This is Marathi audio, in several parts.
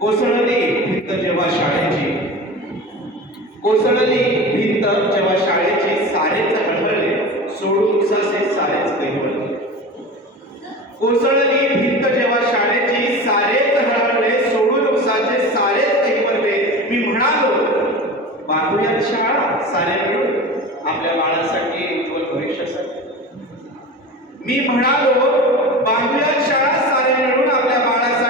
कोसळली भिंत जेव्हा शाळेची. कोसळली भिंत जेव्हा शाळेची सारेच हळहळले सोडून सासे सारेच कैवळले कोसळली भिंत जेव्हा शाळेची सारेच हळहळले सोडून उसाचे सारेच कैवळले मी म्हणालो बांधूयात शाळा सारे मिळून आपल्या बाळासाठी उज्ज्वल भविष्यासाठी मी म्हणालो बांधूयात शाळा सारे मिळून आपल्या बाळासाठी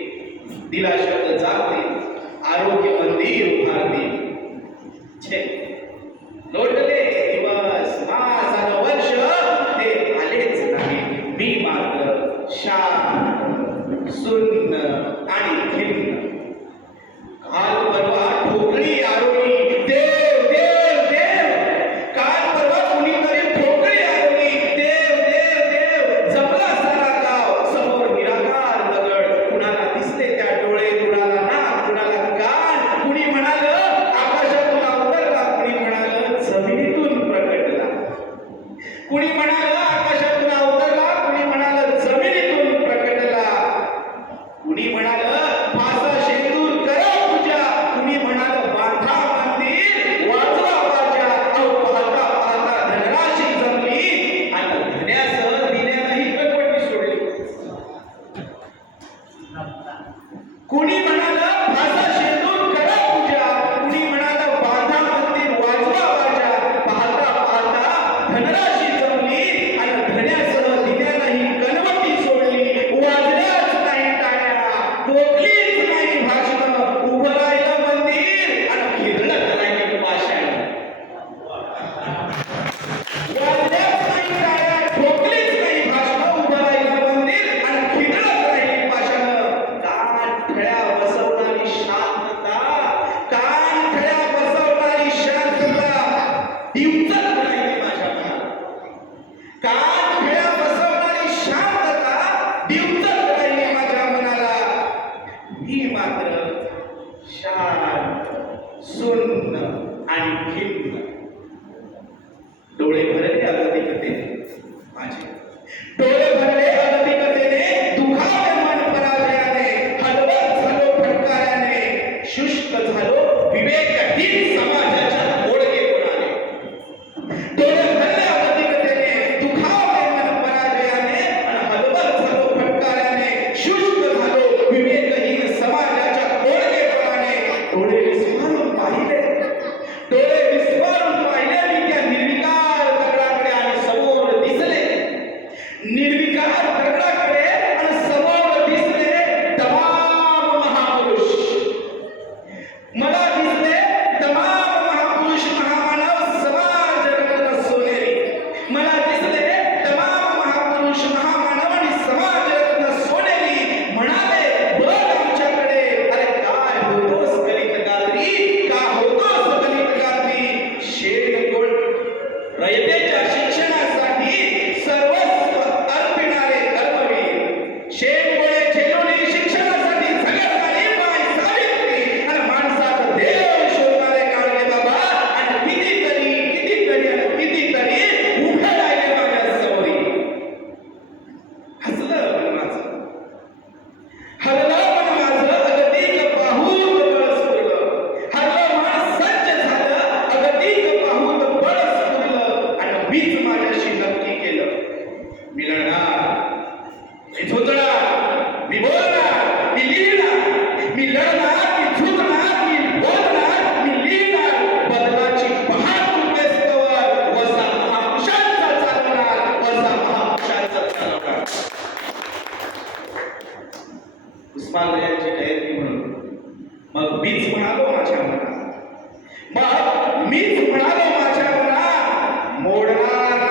दिला शब्द जाते आरोग्य मंदिर उभारते. छे. लोटले दिवस मास कोणी म्हणाल 우리 수많은 과일에 मीच म्हणालो माझ्या मग मीच म्हणालो माझ्या मोडणार